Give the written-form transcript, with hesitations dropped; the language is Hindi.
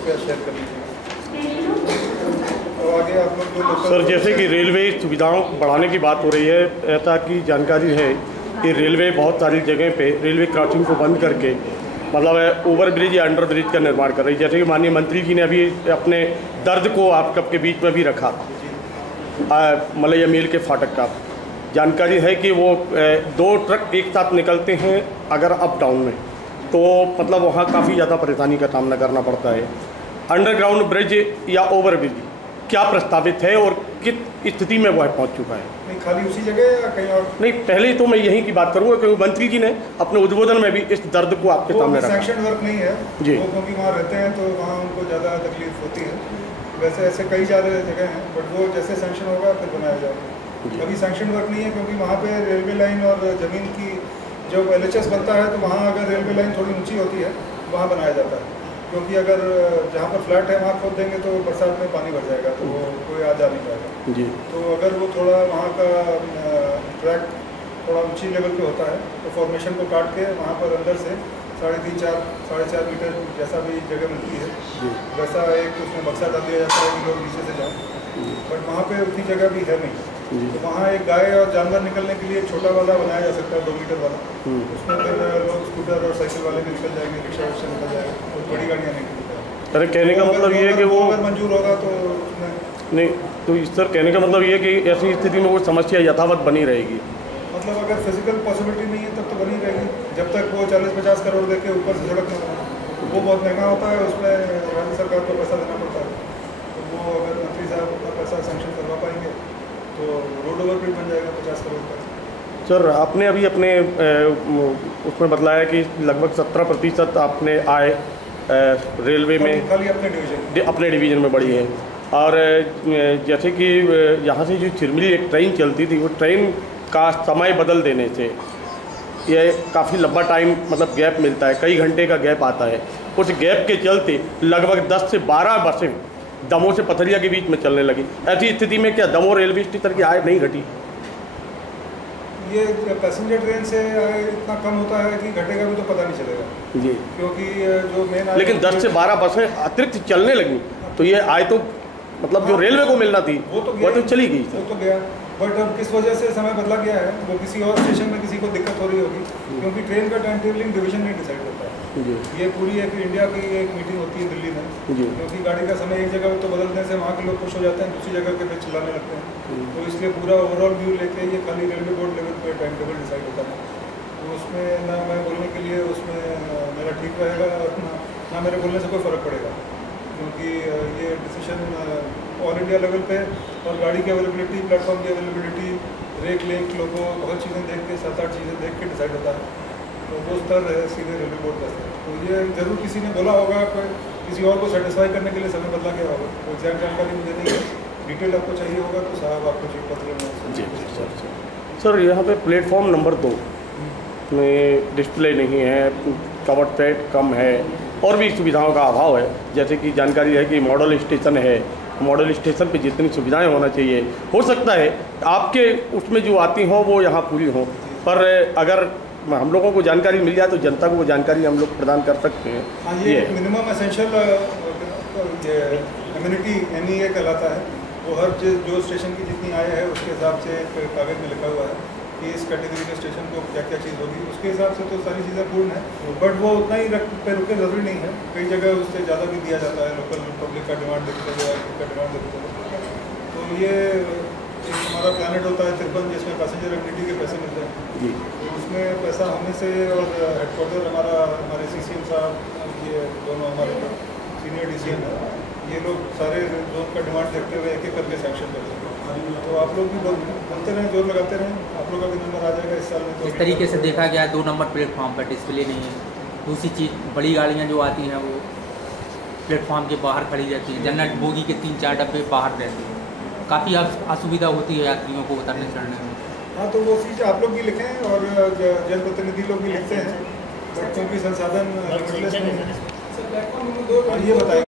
कृपया शेयर कर लीजिएगा। तो आगे आप लोग जो सर, जैसे कि रेलवे सुविधाओं बढ़ाने की बात हो रही है, ऐसा की जानकारी है कि रेलवे बहुत सारी जगह पे रेलवे क्रॉसिंग को बंद करके मतलब ओवर ब्रिज या अंडर ब्रिज का निर्माण कर रही है। जैसे कि माननीय मंत्री जी ने अभी अपने दर्द को आप सबके बीच में भी रखा, मलैया मेल के फाटक का जानकारी है कि वो 2 ट्रक एक साथ निकलते हैं अगर अप डाउन में, तो मतलब वहाँ काफ़ी ज़्यादा परेशानी का सामना करना पड़ता है। अंडरग्राउंड ब्रिज या ओवर ब्रिज क्या प्रस्तावित है और किस स्थिति में वह पहुंच चुका है? नहीं, खाली उसी जगह या कहीं और? नहीं, पहले तो मैं यहीं की बात करूंगा क्योंकि मंत्री जी ने अपने उद्बोधन में भी इस दर्द को आपके सामने रखा। सैंक्शन वर्क नहीं है जी, वो क्योंकि वहाँ रहते हैं तो वहाँ उनको ज़्यादा तकलीफ होती है। वैसे ऐसे कई ज़्यादा जगह हैं, बट वो जैसे सैंक्शन होगा फिर बनाया जाएगा। अभी सैंक्शन वर्क नहीं है क्योंकि वहाँ पे रेलवे लाइन और ज़मीन की जब LHS बनता है तो वहाँ अगर रेलवे लाइन थोड़ी ऊँची होती है वहाँ बनाया जाता है, क्योंकि अगर जहाँ पर फ्लैट है वहाँ खोद देंगे तो बरसात में पानी भर जाएगा तो वो कोई आ जा नहीं पाएगा जी। तो अगर वो थोड़ा वहाँ का ट्रैक थोड़ा ऊंची लेवल पे होता है तो फॉर्मेशन को काट के वहाँ पर अंदर से 3.5-4 मीटर जैसा भी जगह मिलती है वैसा एक उसमें बक्सा डाल दिया जाता है कि लोग नीचे से जाएँ, बट वहाँ पे उतनी जगह भी है नहीं। तो वहाँ एक गाय और जानवर निकलने के लिए एक छोटा वाला बनाया जा सकता है 2 मीटर वाला, उसमें फिर लोग स्कूटर और साइकिल वाले भी निकल जाएंगे, रिक्शा विक्शा निकल जाएगा, तो बड़ी गाड़ियाँ नहीं निकल जाएंगी। अरे कहने का मतलब ये है कि वो अगर मंजूर होगा तो उसमें नहीं, तो इस सर कहने का मतलब ये है कि ऐसी स्थिति में वो समस्या यथावत बनी रहेगी। मतलब अगर फिजिकल पॉसिबिलिटी नहीं है तब तो बनी रहेगी जब तक वो 40-50 करोड़ दे के ऊपर से सड़क न बना, वो बहुत महंगा होता है, उसमें राज्य सरकार को पैसा देना पड़ता है। तो वो अगर मंत्री साहब अपना पैसा सैंक्शन करवा पाएंगे तो रोड ओवर ब्रिज बन जाएगा 50 करोड़ का। सर, आपने अभी अपने उसमें बतलाया कि लगभग 17% आपने आय रेलवे में खाली अपने डिवीज़न में बढ़ी है। और जैसे कि यहाँ से जो चिरमिली एक ट्रेन चलती थी, वो ट्रेन का समय बदल देने से ये काफ़ी लंबा टाइम मतलब गैप मिलता है, कई घंटे का गैप आता है। उस गैप के चलते लगभग 10 से 12 बसें दमोह से पथरिया के बीच में चलने लगी। ऐसी स्थिति में क्या दमोह रेलवे स्टेशन की आय नहीं घटी? ये पैसेंजर ट्रेन से इतना कम होता है कि घटेगा भी तो पता नहीं चलेगा जी, क्योंकि जो मेन लेकिन 10 से 12 बसें अतिरिक्त चलने लगी तो ये आय तो मतलब जो रेलवे को मिलना थी वो तो चली गई। वो तो गया, बट अब किस वजह से समय बदला गया है वो किसी और स्टेशन में किसी को दिक्कत हो रही होगी, क्योंकि ट्रेन का टाइम टेबलिंग डिवीजन नहीं डिसाइड होता है। ये पूरी एक इंडिया की एक मीटिंग होती है दिल्ली में, क्योंकि गाड़ी का समय एक जगह तो बदलने से वहाँ के लोग खुश हो जाते हैं, दूसरी जगह के पे चिल्लाने लगते हैं। तो इसलिए पूरा ओवरऑल व्यू लेके ये खाली रेलवे बोर्ड लेवल पे टाइम टेबल डिसाइड होता है। तो उसमें ना मैं बोलने के लिए उसमें मेरा ठीक रहेगा और ना मेरे बोलने से कोई फ़र्क पड़ेगा, क्योंकि ये डिसीजन ऑल इंडिया लेवल पे और गाड़ी की अवेलेबिलिटी, प्लेटफॉर्म की अवेलेबिलिटी, रेक लेक लोगों बहुत चीज़ें देख के 7-8 चीज़ें देख के डिसाइड होता है। तो वो स्तर है सीधे रेलवे बोर्ड का स्तर। तो ये ज़रूर किसी ने बोला होगा, किसी और को सेटिस्फाई करने के लिए समय बदला गया होगा। वो एग्जैक्ट जानकारी मुझे नहीं है, डिटेल आपको चाहिए होगा तो साहब आपको चिट पत्र में। जी सर, यहाँ पे प्लेटफॉर्म नंबर 2 में डिस्प्ले नहीं है, कवर सेट कम है और भी सुविधाओं का अभाव है। जैसे कि जानकारी है कि मॉडल स्टेशन है, मॉडल स्टेशन पे जितनी सुविधाएं होना चाहिए, हो सकता है आपके उसमें जो आती हों वो यहाँ पूरी हों, पर अगर हम लोगों को जानकारी मिल जाए तो जनता को वो जानकारी हम लोग प्रदान कर सकते हैं। हाँ, ये मिनिमम एसेंशियल एम्यूनिटी MEA कहलाता है। वो हर जो स्टेशन की जितनी आय है उसके हिसाब से एक कागज़ में लिखा हुआ है कि इस कैटेगरी के स्टेशन को क्या क्या चीज़ होगी, उसके हिसाब से तो सारी चीज़ें पूर्ण है, बट वो उतना ही पे रुके ज़रूरी नहीं है। कई जगह उससे ज़्यादा भी दिया जाता है, लोकल पब्लिक का डिमांड देखते हुए का डिमांड देखते हुए। तो ये एक हमारा प्लानट होता है 53 जिसमें पैसेंजर एबिलिटी के पैसे मिलते हैं, तो उसमें पैसा होने से और हेडक्वार्टर हमारे CCM साहब, ये दोनों हमारे सीनियर DCM है, ये लोग सारे जोन का डिमांड देखते हुए एक एक करके सैंक्शन करते हैं। तो आप लोग भी बनते रहें, जोर लगाते रहें, आप लोग का भी नंबर आ जाएगा इस साल में। तो इस तरीके से देखा गया 2 नंबर प्लेटफॉर्म पर डिस्प्ले नहीं है। दूसरी चीज़, बड़ी गाड़ियाँ जो आती हैं वो प्लेटफॉर्म के बाहर खड़ी रहती हैं, जनरल बोगी के 3-4 डब्बे बाहर रहते हैं, काफ़ी असुविधा होती है यात्रियों को उतरने चढ़ने में। हाँ, तो वो चीज़ आप लोग भी लिखें और जनप्रतिनिधि लोग भी लिखते हैं, क्योंकि संसाधन लिमिटलेस नहीं है। ये बताइए।